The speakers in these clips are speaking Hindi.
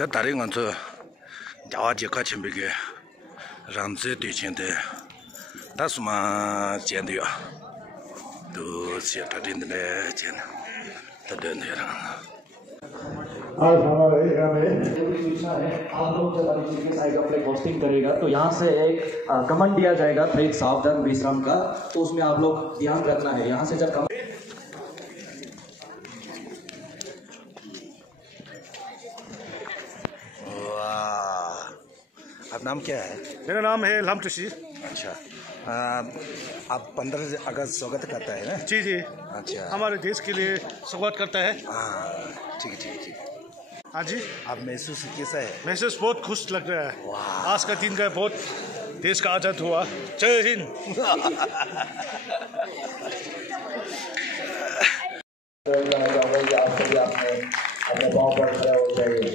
다 다른 건저 자와지 같이 비게 람제 뒤친데 다스마 젠데요 또 시작되는데 젠 다든데라 आप लोग जब अभी के साइड का फ्लैग होस्टिंग करेगा तो यहाँ से एक कमेंट दिया जाएगा ब्रेक सावधान विश्राम का तो उसमें आप लोग ध्यान रखना है यहाँ से जब आप नाम क्या है? मेरा नाम है इल्हाम टशी। अच्छा आप 15 अगस्त स्वागत करता है ना? जी जी। अच्छा हमारे देश के लिए स्वागत करता है। हाँ ठीक है ठीक है। हाँ जी। आप महसूस कैसा है? महसूस बहुत खुश लग रहा है। आज का दिन का बहुत देश का आज़ाद हुआ। जय हिंद। अपने पाँव पर खड़े हो जाइए।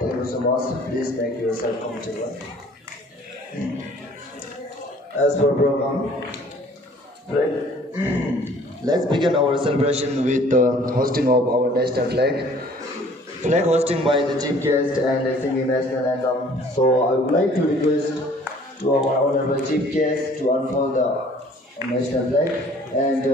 Thank you so much. Please make yourself comfortable. As per program, let's begin our celebration with the hosting of our national flag. Flag hosting by the chief guest and singing national anthem. So I would like to request to our honorable chief guest to unfold the national flag and.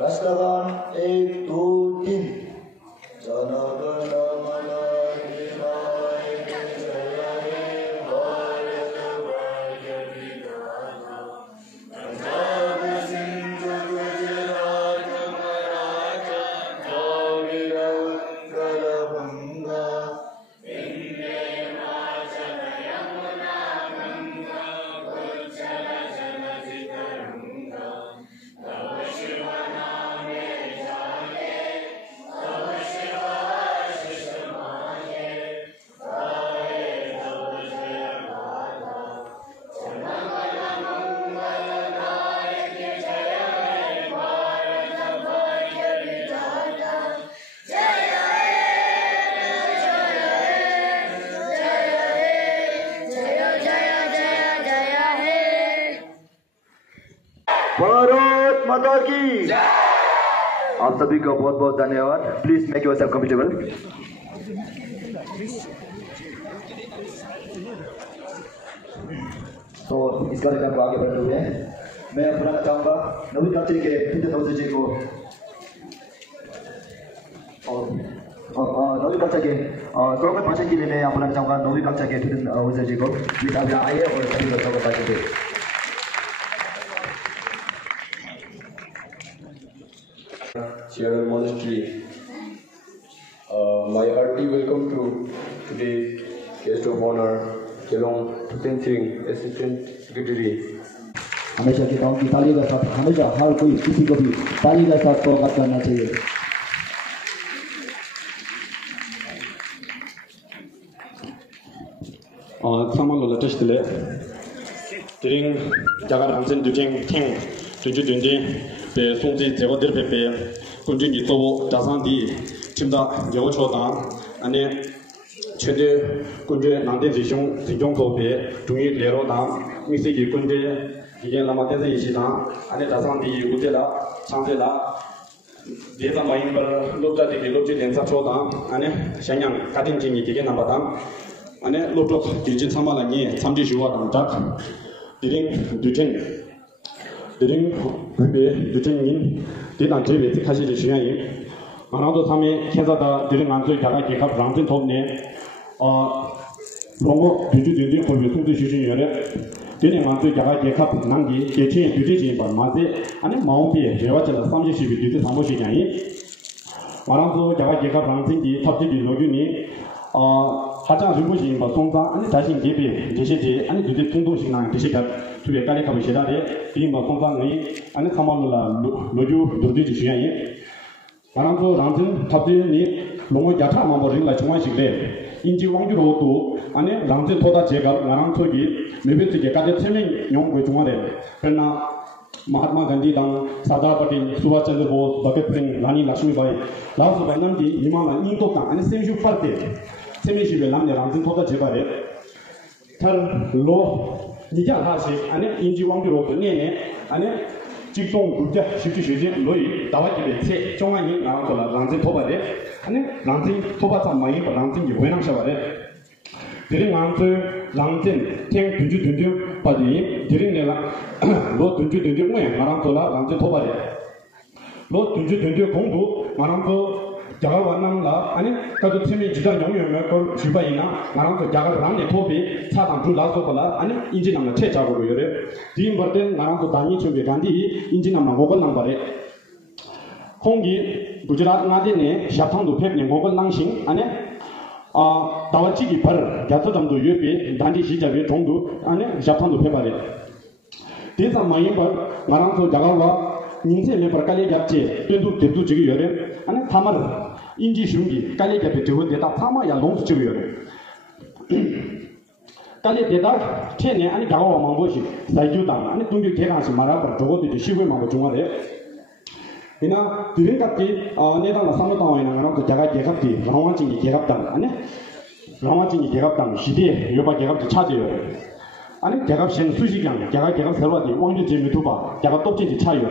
राष्ट्रगान 1 2 3 जनगण मन अधिनायक जय हे भारत भाग्य विधाता पंजाब सिंध गुजरात मराठा द्राविड़ उत्कल गंगा विंध्य हिमाचल यमुना गंगा उज्जल जलधि तरंगा तव शिव भारत माता की आप सभी को बहुत बहुत धन्यवाद। Please make yourself comfortable. तो इस कार्यक्रम को आगे बढ़ते हुए मैं बुलाना चाहूंगा नवीन कक्षा के विद्युत अवसर जी को और नवीन कक्षा के स्वागत भाषण के लिए मैं यहाँ बुलाना चाहूंगा नवीन कक्षा के विद्युत अवसर जी को। प्लीज आप यहाँ आइए और सभी बच्चों को भाषण दें। Chair Monastery, my hearty welcome to today's guest of honor, Kelong Thutin Singh, Assistant Secretary. हमेशा कहता हूँ कि ताली का साथ हमेशा हर कोई किसी को भी ताली का साथ स्वागत करना चाहिए। Samal Latestile, during Jagar Hansen Dujing Ting, Tuju Dunjing, the Sunzi Zegodir Pepe, Kunjin Yito, Dazandi, Chimda, Yochodan, and then Chede Kunje Nande Zishung, Zijong Tope, Tungi Lero Dan, Missy Kunje, Yen Lamateza Ishidan, and Dazandi Utela, Chancela, Deza Maimber, Lota de Logi and Sachodan, and Shanyang, Cutting Jingi, Namadam. 안에 로또 디진 사마랑이 참지 주와 감작 디링 두진 왜 두진인 대단 제베 카시리 시간이 하나도 삼이 캐사다 디링 안줄 자가 기합 랑진 톱네 롱고 뒤뒤뒤 거기 송도 시중이래. 되는 만도 자가 개갑 난기 개체 뒤뒤지 봐 맞지 아니 마음이 제와처럼 30이 뒤뒤 30이 말아서 자가 개갑 방생기 탑지기 로균이 하자 중고신 뭐 송사 아니 자신 개비 제시지 아니 뒤뒤 통도식나 제시가 두개 깔리 가고 시다래 비마 송사의 아니 카마노라 로주 도디지 시야이 말아서 랑진 탑지니 롱고 야차 마모링라 중앙식래 인지 왕주로도 아니 랑진 토다 제가 나랑 토기 메베트게 까데 태명 용고 중앙에 그러나 Mahatma Gandhi Dang Sardar Patel Subhash Chandra Bose Bhagat Singh रानी लक्ष्मीबाई लाओ सुबनम की इमाम इंतो का अने सेमशु पड़ते सेमेशिबे लामने रामजिन थोड़ा जेबारे थर लो निजा हासे अने इंजी वांग रो ने अने चिक्तों गुजा शिशु शिशु लोई दावाकी बे से चोंगानी नाम तो रामजिन थोबारे अने रामजिन थोबा सा माई पर रामजिन की वेनांग शबारे दिरिंग आंसर रामजिन टेंग दुजु दुजु पादी दिरिंग नेला 로 둔주 둔주 뭐 말한도라 남자 도발해 로 둔주 둔주 공부 말한도 자가 왔남라 아니 가도 팀이 지장 영역을 걸 주바이나 말한도 자가 남네 토비 차단 줄라서 걸라 아니 인지남나 체자고로 요래 뒤인 버든 말한도 당이 준비 간디 인지남나 먹을 남바래 홍기 구자rat 나디네 샤탕도 펩네 먹을 낭싱 아니 다와치기 발 야서담도 옆에 단지 시작에 동도 아니 샤탕도 펩바래 대사 마인 바 마랑소 자가와 인생에 버칼리 잡지 된도 된도 지기 여래 아니 타마르 인지 슝기 칼리 잡에 되고 대다 타마야 농수 지기 여래 칼리 대다 체네 아니 자가와 망보시 사이주다 아니 동기 개가시 말아 저거도 시골 망고 중앙에 이나 드링갑기 내다나 삼노당이나 그런 자가 개갑기 라완진이 개갑당 아니 라완진이 개갑당 시대 요바 개갑도 찾아요 아니 개갑신 수식량 개갑 설화디 왕주 재미도바 개갑 똑진지 차이요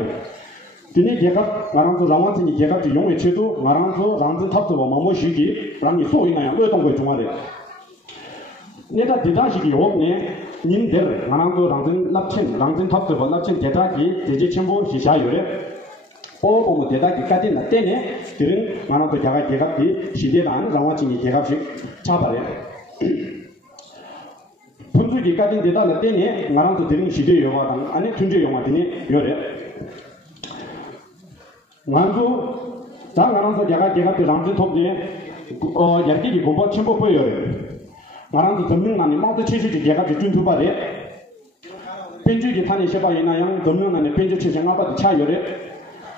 드니 개갑 나랑도 라완진이 개갑지 용의 최도 나랑도 랑진 탑도 마모시기 랑이 소이나야 어떤 거 중앙에 내가 대다시기 없네 님들 나랑도 랑진 탑도 납친 대다기 대지 첨부 시샤요래 보고 대다기 까지나 때네 들은 나랑도 개갑이 시대란 라완진이 개갑식 차발해 분수기 까진 데다 때니 나랑도 되는 시대 영화당 아니 tunje 영화 되니 요래 만도 다 나랑도 제가 람진 톱에 열기기 공부 첨부 보여요 나랑도 덤명난이 마도 체시지 제가 준주 바래 벤주기 탄이 셔바이나 양 덤명난이 벤주 체장 아바도 차요래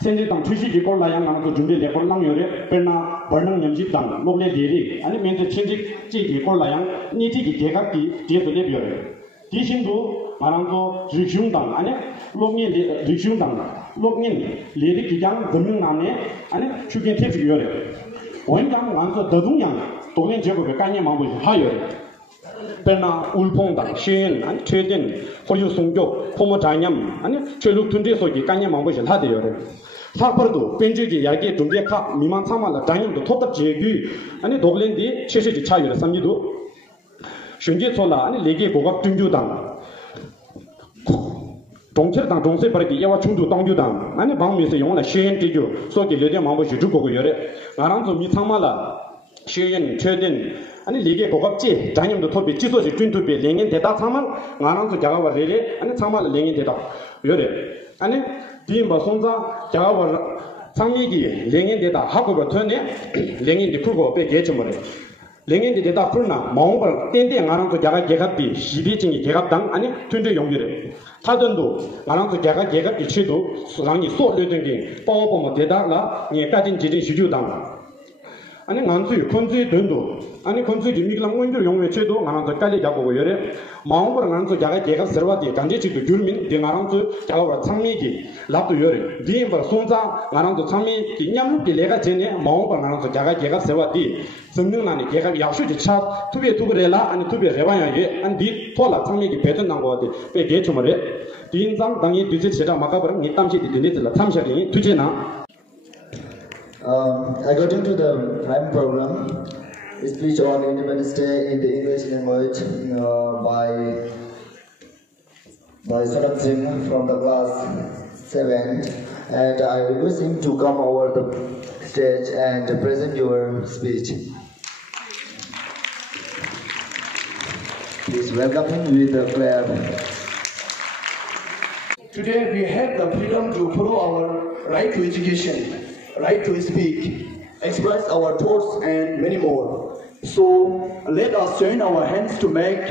생제당 출시기 꼴라양 나랑도 준비 레꼴랑 요래 περ나 벌능 연집당 녹내 대리 아니 멘트 천직 지기 꼴라양 니지기 대각기 뒤에서 내려요 디신도 마랑도 리슝당 아니 녹내 리슝당 녹내 레리 기장 금융남에 아니 추긴 태지 요래 원장 완서 더동양 동행 제국의概念 마음을 하요 περ나 울봉당 시인 아니 최된 호유 송교 포모 자냠 아니 최룩 둔제 속이 概念 마음을 하대요 사퍼도 벤지기 야기 동계카 미만 참말라 다님도 토답 제규 아니 도글랜디 체시지 차이를 삼기도 슌제 솔라 아니 레게 고갑 등주당 동체당 동세 버기 야와 충주 당주당 아니 방미에서 영원한 시엔 지주 속에 레데 마음을 주고 요래 나랑도 미 참말라 시엔 최된 아니 레게 고갑지 다님도 토비 지소지 준투비 랭인 대다 참말 나랑도 자가와 레레 아니 참말 랭인 대다 요래 아니 디마 손자 자가와 상미기 랭인데다 하고가 되네 랭인데 풀고 빼 개점을 랭인데다 풀나 마음을 땡땡 안한도 자가 개갑비 시비증이 개갑당 아니 tunje 용기래 타던도 안한도 자가 개갑비 치도 수랑이 쏘려던 게 빠오보면 대다라 예 까진 지진 시주당 아니 난수유 컨지 된도 아니 컨지 미글랑 원조 용외 최도 안한도 깔리 잡고 요래 마음을 안한도 자가 개갑 서와디 간제치도 줄민 대나랑도 자가 상미기 랍도 요래 디엠바 손자 안한도 상미기 냠루기 내가 전에 마음을 안한도 자가 개갑 서와디 성능난이 개갑 약수지 차 투베 투베레라 아니 투베 레바야게 안디 토라 상미기 배던 난 거데 빼 개초머래 디인상 당이 뒤지 제가 막아버린 니땀시 디네들라 탐샤리 두제나 According to the Prime program, speech on Independence Day in the English language by Sonat Singh from the class 7, and I request him to come over the stage and present your speech. Please welcome him with a clap. Today we have the freedom to follow our right to education, right to speak, express our thoughts and many more. So let us join our hands to make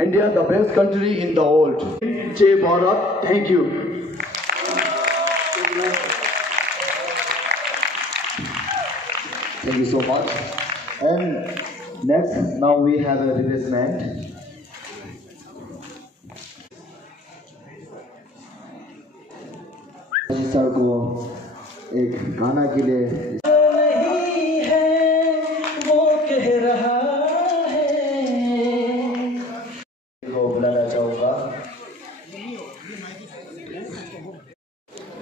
India the best country in the world. Jai Bharat, thank you. Thank you so much. And next, now we have a replacement. Sir को एक गाना के लिए नहीं है वो कह रहा है को बुलाना चाहूँगा.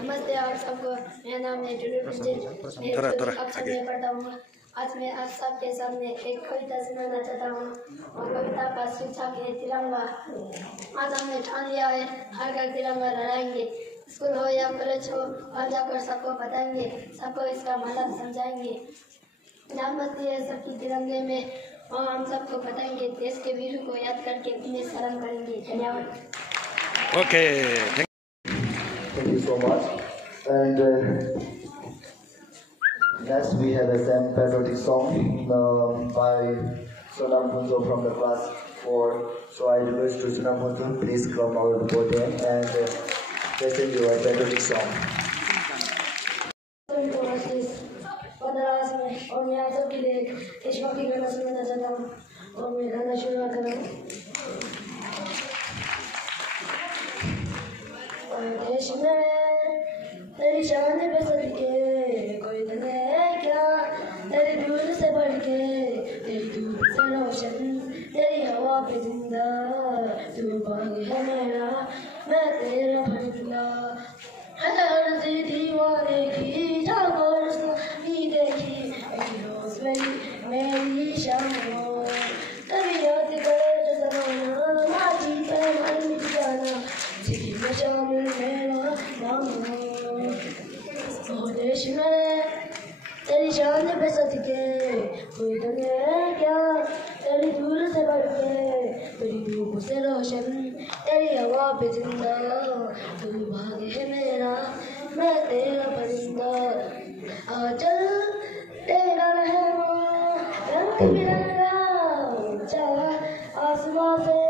नमस्ते आप सबको. मेरा नाम है टुडू अक्षर में पढ़ता हूँ. आज मैं आप सबके सामने एक कविता सुनाना चाहता हूँ और कविता का शीर्षक है तिरंगा. आज हमने ठान लिया है हर घर तिरंगा लहराएंगे. स्कूल हो या कॉलेज हो वहाँ जाकर सबको बताएंगे, सबको इसका मतलब समझाएंगे. जहाँ बस्ती है सबकी तिरंगे में वहाँ हम सबको बताएंगे. देश के वीरों को याद करके उन्हें स्मरण करेंगे. धन्यवाद. Okay. Thank you so much. And next we have a Sam patriotic song by Sonam Punjo from the class 4. So I request to Sonam Punjo, please come over the podium and present your patriotic song. और मैं आप सबके लिए देशभक्ति गाना सुनाना चाहता हूँ और मैं गाना शुरू कर रहा हूँ. देश में तेरी शान पे सदके कोई धन है क्या, तेरी दूर से बढ़ के, तेरी धूप से रोशन, तेरी हवा पे जिंदा, तू बाग है मेरा, मैं तेरा फरिश्ता. हर सी दीवाने की जागो नहीं देखी, रोज मेरी शाम हो, तभी याद करे जमाना, माझी पे मन मिट जाना, जिंदगी में शामिल मेरा नाम हो. ओ देश में तेरी शान पे सदके कोई धन है क्या, तेरी दूर से बढ़ के, तेरी धूप से रोशन, तेरी हवा पे जिंदा, तू भाग है मेरा, मैं तेरा परिंदा. चल तेरा रहमा रंग बिरंगा, ऊंचा आसमां से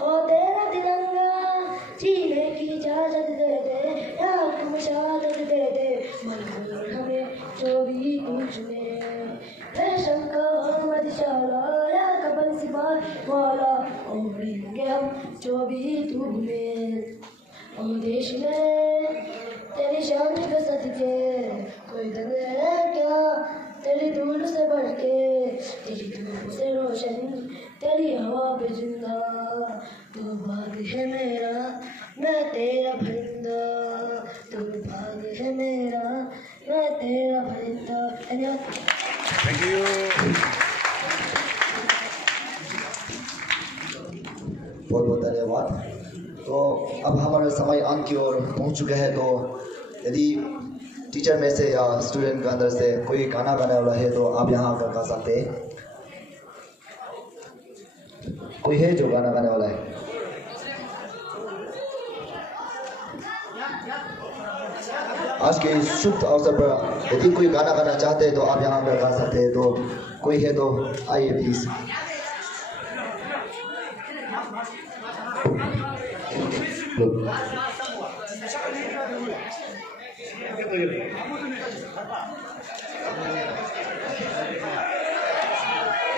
हो तेरा तिरंगा, जीने की इजाजत दे दे या तुम शहादत दे दे, मंजूर हमें जो भी तू चुने. रेशम का मोहम्मद शाला या कपल सिपाही वाला, उड़ेंगे हम जो भी तू भूले. ओ देश में तेरी शान पे सदके कोई धन है क्या, तेरी दूर से बढ़ के, तेरी धूप से रोशन, तेरी हवा पे जिंदा, तू भाग है मेरा, मैं तेरा परिंदा, तू भाग है मेरा, मैं तेरा परिंदा. धन्यवाद. Thank you. बहुत बहुत धन्यवाद. तो अब हमारा समय अंत की ओर पहुंच चुका है. तो यदि टीचर में से या स्टूडेंट के अंदर से कोई गाना गाने वाला है तो आप यहाँ आकर गा सकते हैं. कोई है जो गाना गाने वाला है? आज के इस शुभ अवसर पर यदि कोई गाना गाना चाहते हैं तो आप यहाँ पर गा सकते हैं. तो कोई है तो आइए प्लीज.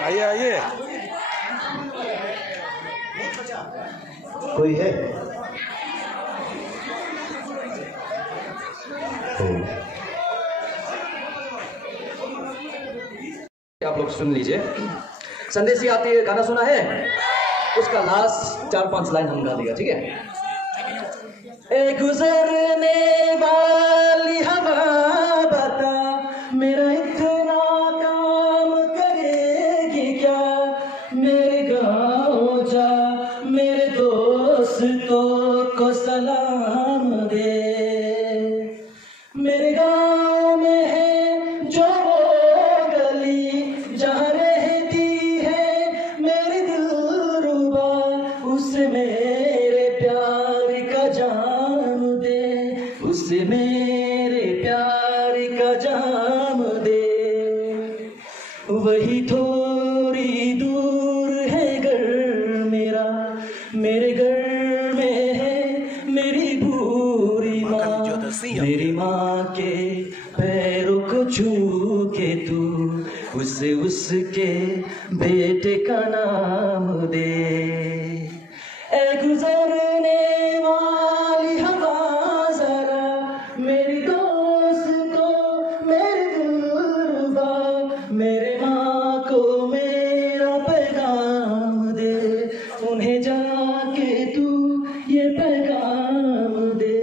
आइए आइए. कोई है? आप लोग सुन लीजिए. संदेशी आती है गाना सुना है, उसका लास्ट 4-5 लाइन हम गा देगा. ठीक है? ए गुजरने वाली हवा बता, मेरा इतना काम करेगी क्या, मेरे गाँव जा, मेरे दोस्तों को सलाम दे. मेरे गाँव में है जो वो गली, जहाँ रहती है मेरी दिलरुबा, उसे उसके बेटे का नाम दे। ए गुजरने वाली हवा जरा मेरी दोस्तों मेरे दिलरुबा मेरे माँ को मेरा पैगाम दे। उन्हें जाके तू ये पैगाम दे।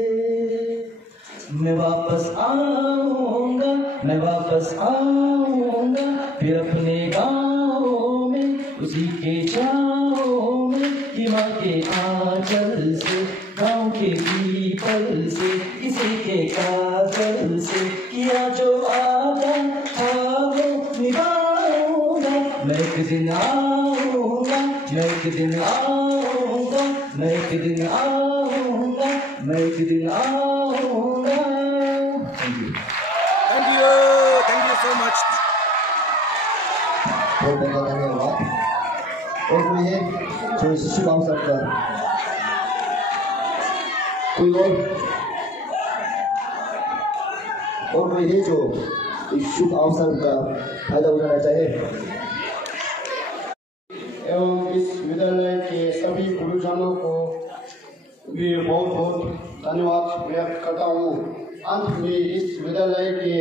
मैं वापस आऊंगा फिर अपने गाँव में उसी के छाँव में कि माँ के आंचल से गाँव के पीपल से किसी के काजल से किया जो वादा था वो निभाऊंगा। मैं एक दिन आऊंगा मैं एक दिन आऊंगा मैं एक दिन आऊंगा मैं एक दिन आऊंगा। Thank you so much. बहुत बहुत धन्यवाद। और कोई है जो इस शुभ अवसर का कोई और कोई है जो इस शुभ अवसर का फायदा उठाना चाहे? एवं इस विद्यालय के सभी गुरुजनों को भी बहुत बहुत धन्यवाद व्यक्त करता हूँ। अंत में इस विद्यालय के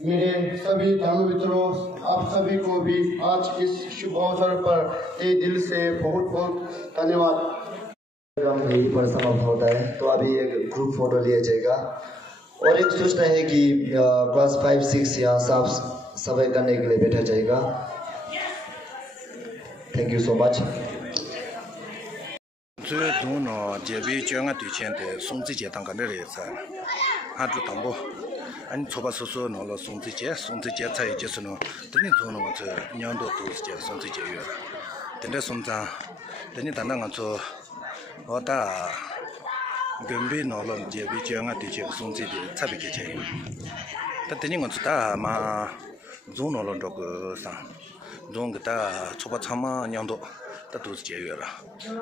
मेरे सभी धर्म मित्रों आप सभी को भी आज इस शुभ अवसर पर तहे दिल से बहुत बहुत धन्यवाद। यही पर समाप्त होता है। तो अभी एक ग्रुप फोटो लिया जाएगा और एक सूचना है कि क्लास 5-6 यहाँ साफ सफाई करने के लिए बैठा जाएगा। Thank you so much. 제비 정아 뒤치한테 송지제 당간을 해서 아주 담보 아니 초바소소 놀러 송지제 차이 제스노 드니 돈은 저 년도 도스제 송지제요 근데 송자 드니 단단한 저 어다 금비 놀러 제비 정아 뒤치 송지제 차비게 제요 드니 건다 마 존놀러 저거상 존그다 초바 참마 년도都是节约了，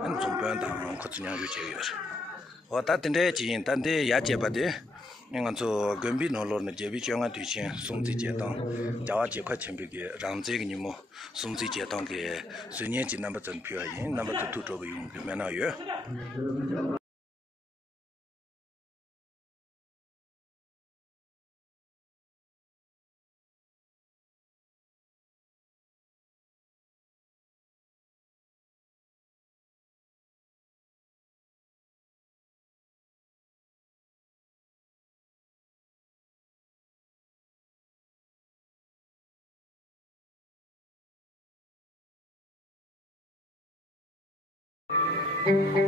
俺总不用当可自然就节约了。我打点的钱，但得也节不的，你看做跟别弄了那节比叫俺对钱送这节当，叫我几块钱别给，让这个你么送这节当给随年纪那么挣票，那么都这个用给买那月。Thank you.